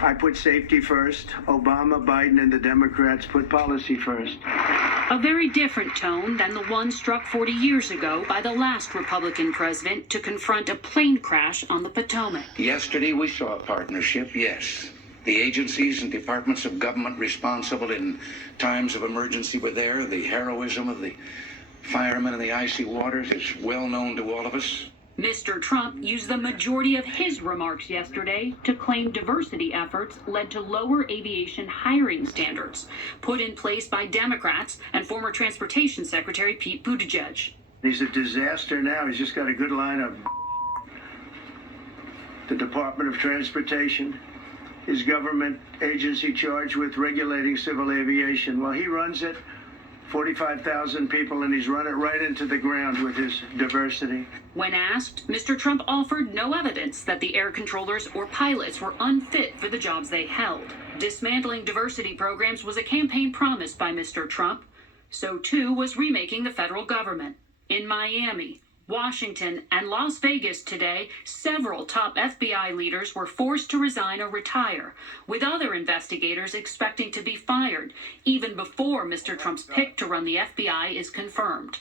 I put safety first. Obama, Biden, and the Democrats put policy first. A very different tone than the one struck 40 years ago by the last Republican president to confront a plane crash on the Potomac. Yesterday we saw a partnership, yes. The agencies and departments of government responsible in times of emergency were there. The heroism of the firemen in the icy waters is well known to all of us. Mr. Trump used the majority of his remarks yesterday to claim diversity efforts led to lower aviation hiring standards put in place by Democrats and former Transportation Secretary Pete Buttigieg. He's a disaster now. He's just got a good line of the Department of Transportation, his government agency charged with regulating civil aviation. Well, he runs it, 45,000 people, and he's run it right into the ground with his diversity. When asked, Mr. Trump offered no evidence that the air controllers or pilots were unfit for the jobs they held. Dismantling diversity programs was a campaign promise by Mr. Trump. So too was remaking the federal government. In Miami, Washington, and Las Vegas today, several top FBI leaders were forced to resign or retire, with other investigators expecting to be fired even before Mr. Trump's pick to run the FBI is confirmed.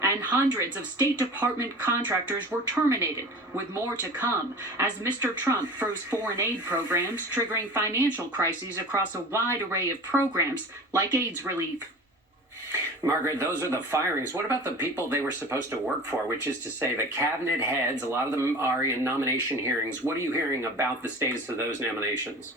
And hundreds of State Department contractors were terminated, with more to come, as Mr. Trump froze foreign aid programs, triggering financial crises across a wide array of programs like AIDS relief. Margaret, those are the firings. What about the people they were supposed to work for, which is to say the cabinet heads? A lot of them are in nomination hearings. What are you hearing about the status of those nominations?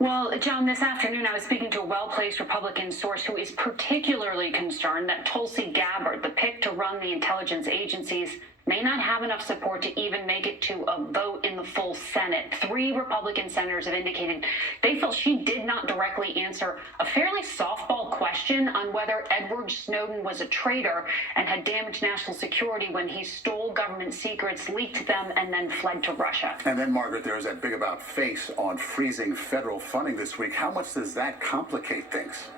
Well, John, this afternoon I was speaking to a well-placed Republican source who is particularly concerned that Tulsi Gabbard, the pick to run the intelligence agencies, may not have enough support to even make it to a vote in the full Senate. 3 Republican senators have indicated they feel she did not directly answer a fairly softball question on whether Edward Snowden was a traitor and had damaged national security when he stole government secrets, leaked them, and then fled to Russia. And then, Margaret, there was that big about face on freezing federal funding this week. How much does that complicate things?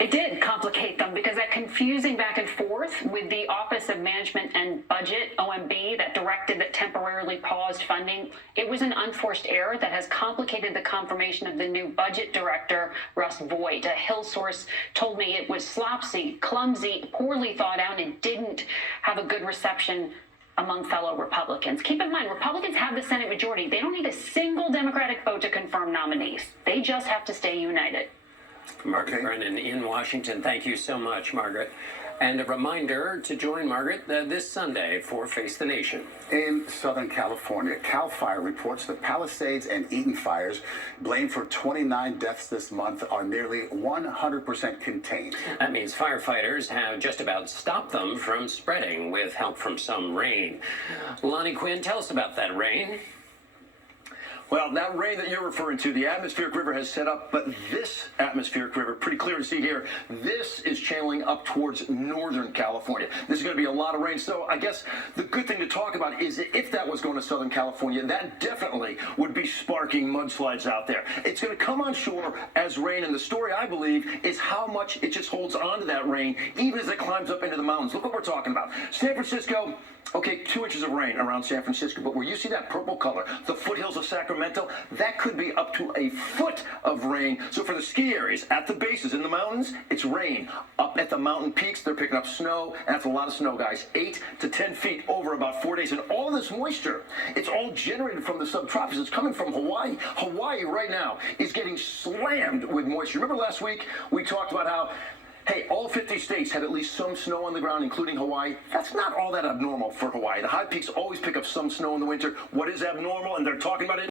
It did complicate them because that confusing back and forth with the Office of Management and Budget, OMB, that directed that temporarily paused funding, it was an unforced error that has complicated the confirmation of the new budget director, Russ Voigt. A Hill source told me it was slopsy, clumsy, poorly thought out, and didn't have a good reception among fellow Republicans. Keep in mind, Republicans have the Senate majority. They don't need a single Democratic vote to confirm nominees. They just have to stay united. Margaret Brennan in Washington. Thank you so much, Margaret. And a reminder to join Margaret this Sunday for Face the Nation. In Southern California, CAL FIRE reports the Palisades and Eaton fires, blamed for 29 deaths this month, are nearly 100% contained. That means firefighters have just about stopped them from spreading with help from some rain. Lonnie Quinn, tell us about that rain. Well, that rain that you're referring to, the atmospheric river has set up, but this atmospheric river, pretty clear to see here, this is channeling up towards northern California. This is going to be a lot of rain. So I guess the good thing to talk about is if that was going to Southern California, that definitely would be sparking mudslides out there. It's going to come on shore as rain, and the story, I believe, is how much it just holds on to that rain, even as it climbs up into the mountains. Look what we're talking about. San Francisco, okay, 2 inches of rain around San Francisco, but where you see that purple color, the foothills of Sacramento, that could be up to a foot of rain. So for the ski areas, at the bases, in the mountains, it's rain. Up at the mountain peaks, they're picking up snow, and that's a lot of snow, guys. 8 to 10 feet over about 4 days. And all this moisture, it's all generated from the subtropics. It's coming from Hawaii. Hawaii right now is getting slammed with moisture. Remember last week we talked about how, hey, all 50 states had at least some snow on the ground, including Hawaii. That's not all that abnormal for Hawaii. The high peaks always pick up some snow in the winter. What is abnormal? And they're talking about it.